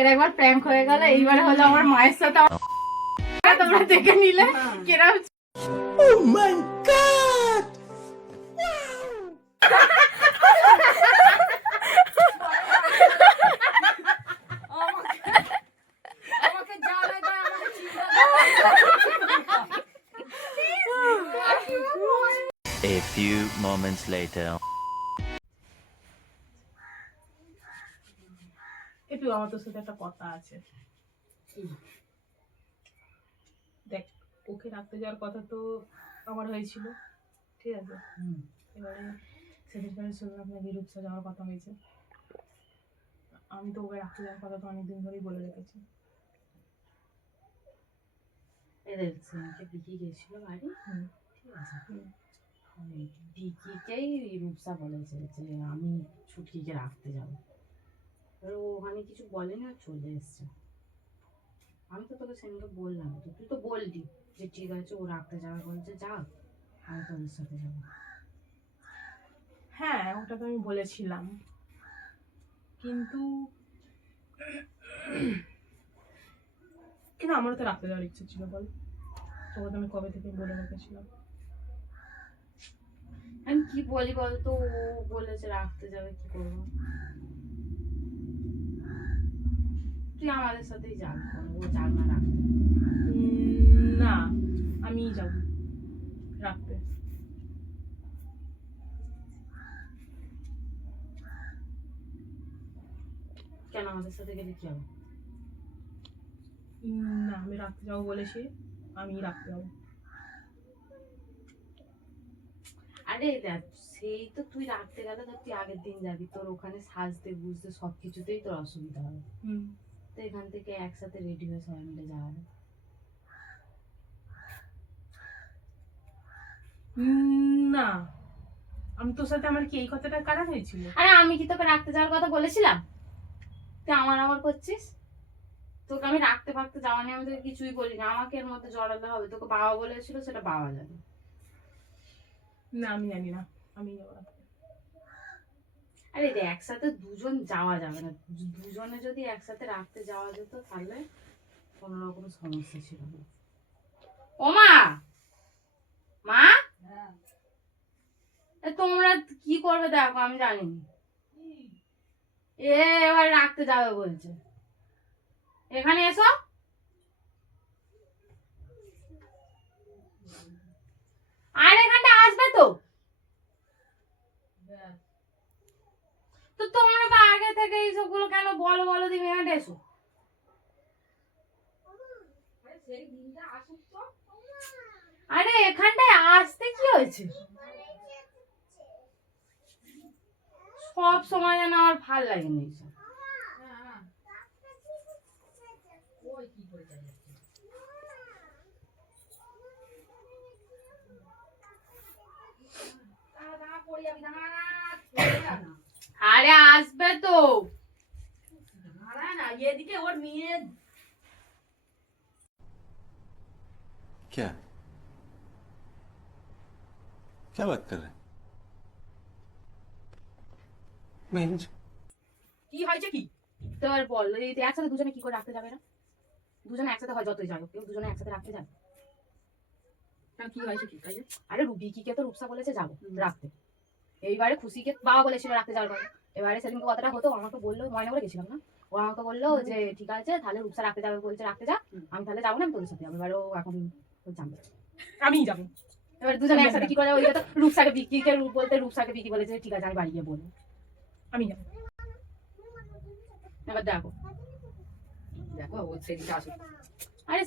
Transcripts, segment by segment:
এর একবার প্র্যাঙ্ক হয়ে গেল, এইবারে হলো আমার মায়ের সাথে। তোমরা দেখে নিলে কেরাম। Oh my God! A few moments later. একটু আমার তোর সাথে একটা কথা আছে। দেখ, ওকে রাখতে যাওয়ার কথা তো আমার হয়েছিল, ঠিক আছে? এবারে সেদিন শুনলাম নাকি রূপসা যাওয়ার কথা হয়েছে। আমি তো ওকে রাখতে যাওয়ার কথা তো অনেকদিন ধরেই বলে রেখেছি। এদের সেদিনকে বিকি গেছিল বাড়ি, ঠিক আছে? বিকিকেই রূপসা বলেছে যে আমি ছুটকিকে রাখতে যাবো। এবার ও ওখানে কিছু বলেনি, আর চলে এসছে। আমি তো তোকে সেদিনকে বললাম, তো তুই তো বললি যে ঠিক আছে ও রাখতে যাবে বলছে, যাক আমি তোদের সাথে যাবো। হ্যাঁ, ওটা তো আমি বলেছিলাম, কিন্তু কিন্তু আমারও তো রাখতে যাওয়ার ইচ্ছে ছিল, বল? তোকে তো আমি কবে থেকে বলে রেখেছিলাম। আমি কি বলি বলতো, ও বলেছে রাখতে যাবে, কি করবো? তুই আমাদের সাথেই যাবি, ও যাক না রাখতে। না, আমিই যাব রাখতে। কেন আমাদের সাথে গেলে কি হবে? না, আমি রাখতে যাবো বলেছি, আমি রাখতে যাবো। আরে দেখ, সেই তো তুই রাখতে গেলে তো তুই আগের দিন যাবি, তোর ওখানে সাজতে বুঝতে সবকিছুতেই তোর অসুবিধা হবে। তো এখান থেকে একসাথে রেডি হয়ে সবাই মিলে যাওয়া হবে। না, আমি তোর সাথে আমার কি এই কথাটা কারা হয়েছিল? আরে আমি কি তোকে রাখতে যাওয়ার কথা বলেছিলাম? তুই আমার করছিস। তোকে আমি রাখতে ফাকতে যাওয়া নিয়ে আমি তোকে কিছুই বলি না, আমাকে এর মধ্যে জড়াতে হবে। তোকে বাবা বলেছিল, সেটা বাবা জানে। না, আমি জানি না, আমি যাবো রাখতে। আরে দেখ, একসাথে দুজন যাওয়া যাবে না। দুজনে যদি একসাথে রাখতে যাওয়া যেত তাহলে কোনো রকম সমস্যা ছিল না। ও মা, মা, তোমরা কি করবে দেখো, আমি জানিনি। এবার রাখতে যাবে বলছে, এখানে এসো। আর এখানটা আসবে তো। তো তোমরা তো আগে থেকে এইসবগুলো কেন বলো বলো, দিবি এখানটা এসো। আরে এখানটায় আসতে কি হয়েছে? সব সময় যেন আমার ভাল লাগে না এইসব। আরে আসবে তো। এদিকে ওর মেয়ে। क्या क्या बात कर रहे हैं? কি হয়েছে কি? তো আর বল, এই একসাথে দুজনে কি করে রাখতে যাবে না? দুজনে একসাথে হয় যতই যাই হোক, কেউ দুজনে একসাথে রাখতে যাবে? কি হয়েছে কি? আরে রুবিকিকে তো রূপসা বলেছে যাবো রাখতে। এইবারে খুশিকে বাবা বলেছিল রাখতে যাওয়ার কথা। এবারে সেদিনকে কথাটা হতো, আমাকে বললো, ময়না করে গেছিলাম না, ও আমাকে বললো যে ঠিক আছে তাহলে রূপসা রাখতে যাবে বলছে, রাখতে যা, আমি তাহলে যাবো না, আমি তোদের সাথে যাবো। এবার ও এখন জানবে, আমিই যাবো। এবার দুজনে একসাথে কি করে ওই তো রূপসাকে বিকিকে বলতে, রূপসাকে বিকি বলেছে ঠিক আছে আমি বাড়ি গিয়ে বলবো। আমি যাবো। এবার দেখো দেখো ও সেদিকে আসুক। আরে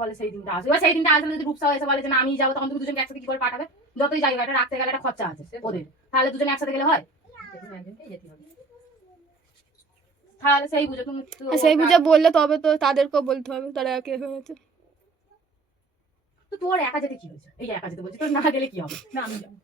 বলে সেই দিনটা আসবে, এবার সেই দিনটা আসলে যদি রূপসা এসে বলে যে না আমি যাবো, তখন তুমি দুজনকে একসাথে কি করে পাঠাবে? যতই যাই এটা রাখতে গেলে একটা খরচা আছে ওদের, তাহলে দুজনে একসাথে গেলে হয়? তাহলে সেই বুঝে তুমি সেই বুঝে বললে তবে তো তাদেরকেও বলতে হবে, তারা একে হয়েছে। তো তোর একা যেতে কি হয়েছে? এই একা যেতে বলছি, তোর না গেলে কি হবে? না, আমি যাবো।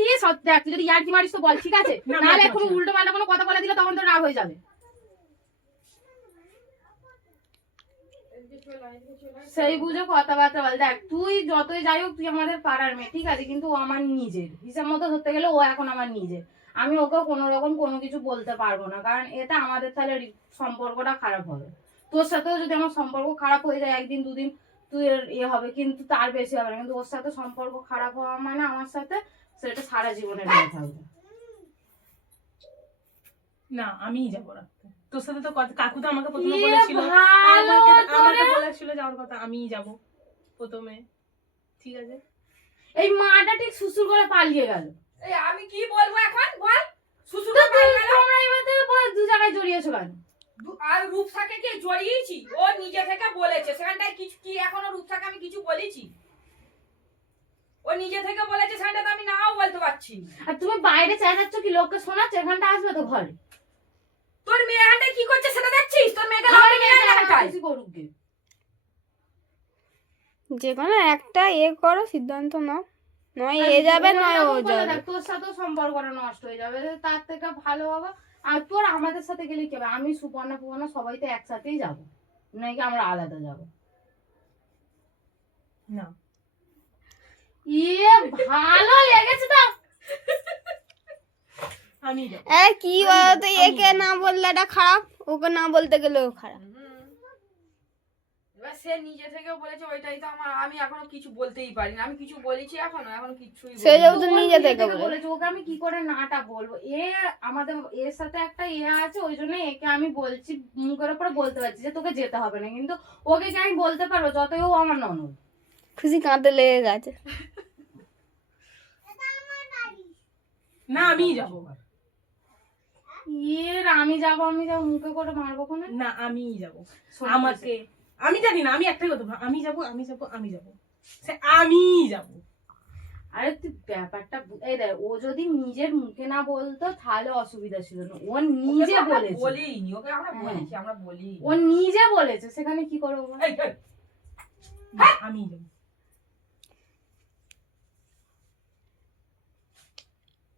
এই সত্যি দেখ, তুই যদি ইয়ার্কি মারিস তো বল, ঠিক আছে? না, নাহলে আমি এখন যাবো। উল্টো পাল্টা কোনো কথা বলে দিলে তখন তো রাগ হয়ে যাবে। সেই বুঝে কথাবার্তা বল। দেখ তুই যতই যাই হোক তুই আমাদের পাড়ার মেয়ে, ঠিক আছে? কিন্তু ও আমার নিজের হিসাব মতো ধরতে গেলে ও এখন আমার নিজের। আমি ওকে কোনো রকম কোনো কিছু বলতে পারবো না, কারণ এটা আমাদের তাহলে সম্পর্কটা খারাপ হবে। তোর সাথেও যদি আমার সম্পর্ক খারাপ হয়ে যায় একদিন দুদিন তুই ইয়ে হবে, কিন্তু তার বেশি হবে না। কিন্তু ওর সাথে সম্পর্ক খারাপ হওয়া মানে আমার সাথে সেটা সারা জীবনের হয়ে থাকবে। না আমিই যাবো রাখতে। তোর সাথে তো কাকু তো আমাকে প্রথমে ইয়ে বলেছিল, ভালো আমাকে তোরে। বলেছিল যাওয়ার কথা, আমিই যাব প্রথমে। ঠিক আছে, এই মাটা ঠিক শ্বশুর করে পালিয়ে গেল। এই আমি কি বলবো এখন বল? শ্বশুর তো তোমরা এবার থেকে দু জায়গায় জড়িয়েছো কেন? আর রূপসাকে কি জড়িয়েছি? ও নিজে থেকে বলেছে, সেখানটায় কিছু কি এখনো রূপসাকে আমি কিছু বলেছি? ও নিজে থেকে বলেছে, সেখানটা তো আমি নাও বলতে পারছি না। আর তুমি বাইরে চেঁচাচ্ছ কি? লোককে শোনাচ্ছ? এখানটা আসবে তো ঘরে। তোর মেয়ে এখানটায় কি করছে সেটা দেখছিস? তোর মেয়েকে লাউড়ে নিয়ে আয় এখানটায়। কিছু করুক গে। যে কোনো একটা করো, সিদ্ধান্ত নাও, নয় এ যাবে নয় ও যাবে। তোর সাথেও সম্পর্কটা নষ্ট হয়ে যাবে, তার থেকে ভালো হবে। আর তোর আমাদের সাথে গেলে কি হবে? আমি সুপর্ণা সবাই তো একসাথেই যাবো, নাকি আমরা আলাদা যাবো? না ইয়ে ভালো লেগেছে তো। আমি যাবো। কি বলতো, একে না বললে এটা খারাপ, ওকে না বলতে গেলেও খারাপ। এবার সে নিজে থেকে বলেছে, ওইটাই তো আমার, আমি এখনো কিছু বলতেই পারি না। আমি কিছু বলেছি এখন কিছুই সে বলিনি। যেহেতু ও নিজে থেকে বলে। বলেছে, ওকে আমি কি করে নাটা বলবো? আমাদের এর সাথে একটা আছে, ওই জন্য একে আমি বলছি, মুখের উপরে বলতে পারছি যে তোকে যেতে হবে না, কিন্তু ওকে কি আমি বলতে পারবো? যতই ও আমার ননদ। খুশি কাঁদতে লেগে গেছে। না আমিই যাবো। আমি যাবো মুখে করে মারবো কোনে? না আমিই যাবো। আমাকে আমি জানি না, আমি একটাই কথা বলবো, আমি যাবো আমি যাবো আমি যাবো, সে আমিই যাবো। আরে তুই ব্যাপারটা এই দেখ, ও যদি নিজের মুখে না বলতো তাহলে অসুবিধা ছিল না। ও নিজে বলেছে, বলিনি ওকে, আমরা বলেছি, আমরা বলি। ও নিজে বলেছে, সেখানে কি করবো বল? এই, এই, না, আমিই যাবো।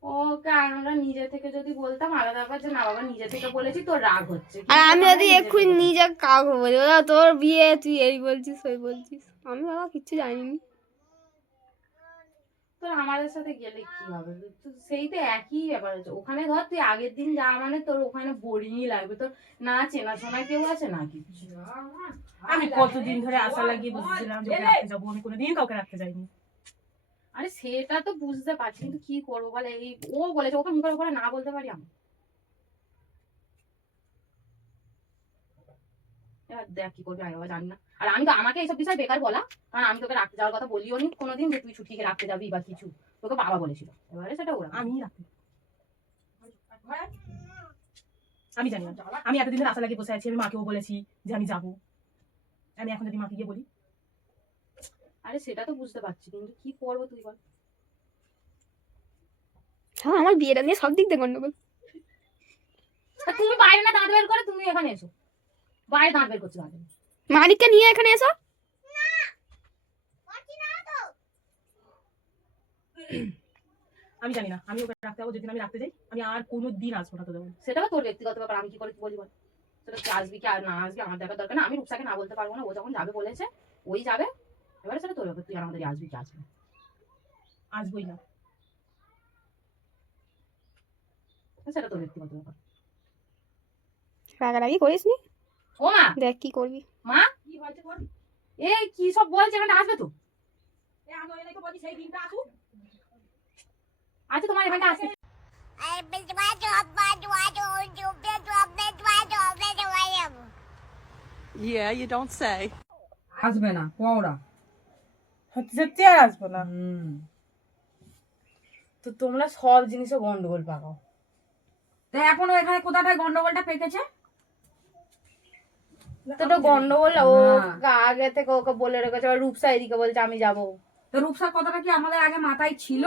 ওকে আমরা নিজে থেকে যদি বলতাম আলাদা ব্যাপার, যে না বাবা নিজে থেকে বলেছি, তোর রাগ হচ্ছে। আর কিন্তু আমি আমরা যদি নিজে এক্ষুনি থেকে নিজে কাউকে বলি, ওরা তোর বিয়ে তুই এই বলছিস ওই বলছিস, আমি বাবা কিচ্ছু জানিনি। তোর আমাদের সাথে গেলে কি হবে? তো সেই তো একই ব্যাপার হচ্ছে। ওখানে ধর তুই আগের দিন যা, মানে তোর ওখানে বোরিংই লাগবে। তোর না চেনাশোনা কেউ আছে না কিছু। আমি কতদিন ধরে আশা লাগিয়ে বসেছিলাম যে ওকে রাখতে যাবো, আমি কোনোদিন কাউকে রাখতে যাইনি। আরে সেটা তো বুঝতে পারছি, কিন্তু কি করবো বলে? এই ও বলেছে, ওকে মুখের উপরে না বলতে পারি আমি? এবার দেখ কি করবি, আমি বাবা জানি না। আর আমি তো, আমাকে এইসব বিষয় বেকার বলা, কারণ আমি তোকে রাখতে যাওয়ার কথা বলিও নি কোনোদিন, যে তুই ছুটিকে রাখতে যাবি বা কিছু। তোকে বাবা বলেছিল, এবারে সেটা ওরা। আমি রাখতে, আমি জানি না। আমি এতদিন ধরে আশা লাগিয়ে বসে আছি, আমি মাকেও বলেছি যে আমি যাবো। আমি এখন যদি মাকে গিয়ে বলি, আরে সেটা তো বুঝতে পারছি, কিন্তু কি করবো তুই বল? হ্যাঁ, আমার বিয়েটা নিয়ে সব দিক দিয়ে গন্ডগোল। তা তুমি বাইরে না দাঁত বের করে, তুমি এখানে এসো। বাইরে দাঁত বের করছো দাঁত। মানিককে নিয়ে এখানে এসো। আমি জানি না। আমি ওকে রাখতে যাবো, যেদিন আমি রাখতে যাই আমি আর কোনোদিন আসবো না তোদের। সেটা তোর ব্যক্তিগত ব্যাপার, আমি কি করে কি বলি বল? সেটা কি আসবি কি আর না আসবি আমার দেখার দরকার না। আমি রূপসাকে না বলতে পারবো না, ও যখন যাবে বলেছে ওই যাবে। এবারে সেটা তোর ব্যাপার, তুই আর আমাদের আসবি কি আসবি না। আসবোই না। সেটা তোর ব্যক্তিগত ব্যাপার। রাগারাগি করিস নি, ও মা, দেখ কি করবি। মা কি হয়েছে তোর? এই কি সব বলছে, এখানে আসবে তো? আমি ওই তো বলছি সেই দিনটা আসুক। আচ্ছা তোমার এখানটা আসবে। Yeah, you don't say. আসবে না কোরা। সত্যি আর আসবো না। তো তোমরা সব জিনিসে গন্ডগোল পাকাও। তো এখনো এখানে কোথাটায় গন্ডগোলটা পেকেছে? তো গন্ডগোল ও আগে থেকে ওকে বলে রেখেছে, আর রূপসা এদিকে বলছে আমি যাবো। তো রূপসার কথাটা কি আমাদের আগে মাথায় ছিল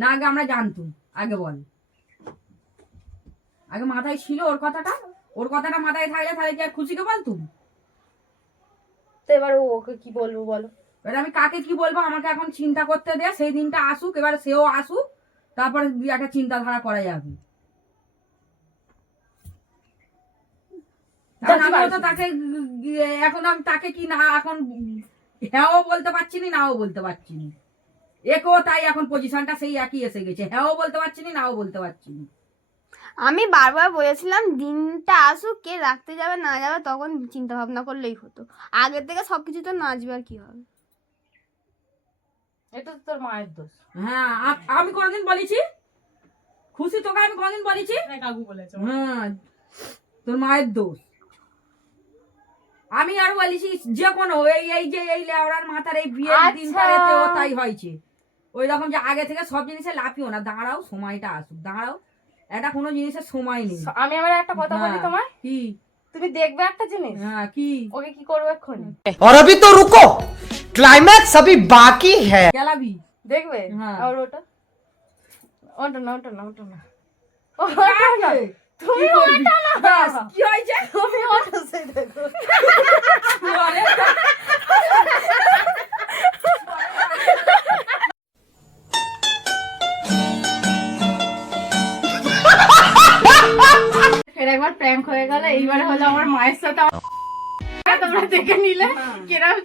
না আগে আমরা জানতুম? আগে বল, আগে মাথায় ছিল ওর কথাটা? ওর কথাটা মাথায় থাকলে তাহলে কি আর খুশিকে বলতুম? তো এবার ওকে কি বলবো বলো? এবার আমি কাকে কি বলবো আমাকে এখন চিন্তা করতে দে। সেই দিনটা আসুক, এবার সেও আসুক, তারপরে একটা চিন্তাধারা করা যাবে। আমিও তো তাকে এখন আমি তাকে কি না এখন হ্যাঁও বলতে পারছি না, নাও বলতে পারছি না। একেও তাই এখন পজিশনটা সেই একই এসে গেছে, হ্যাঁও বলতে পারছি না, নাও বলতে পারছি না। আমি বারবার বলেছিলাম দিনটা আসুক, কে রাখতে যাবে না যাবে তখন চিন্তা ভাবনা করলেই হতো। আগে থেকে সবকিছু তো নাচবে আর কি হবে। এটা তো তোর মায়ের দোষ। হ্যাঁ আমি কোনোদিন বলেছি খুশি তোকে আমি কোনোদিন বলেছি? হ্যাঁ, কাকু বলেছে। হ্যাঁ তোর মায়ের দোষ। আমি আর বলেছি যে কোনো এই যে এই লেওড়ার মাথার এই বিয়ের দিন পরেতে ও তাই হয়েছে। ওই রকম যে আগে থেকে সব জিনিসে লাফিও না, দাঁড়াও সময়টা আসুক, দাঁড়াও, এটা কোনো জিনিসের সময় নেই। আমি আবার একটা কথা বলি হ্যাঁ, তোমায়, কি? তুমি দেখবে একটা জিনিস, হ্যাঁ কি? ওকে কি করবে এক্ষুনি और अभी तो रुको, क्लाइमैक्स अभी बाकी है। গেলাবি? দেখবে। হ্যাঁ। আর ওটা ওটা না ওটা না ওটা না ওটা না, তুমি ওটা না, ব্যাস, কি হয়েছে? তুমি ওটা সেই দেখো। ফের একবার প্র্যাঙ্ক হয়ে গেল, এইবারে হলো আমার মায়ের সাথে। তোমরা দেখে নিলে কিরকম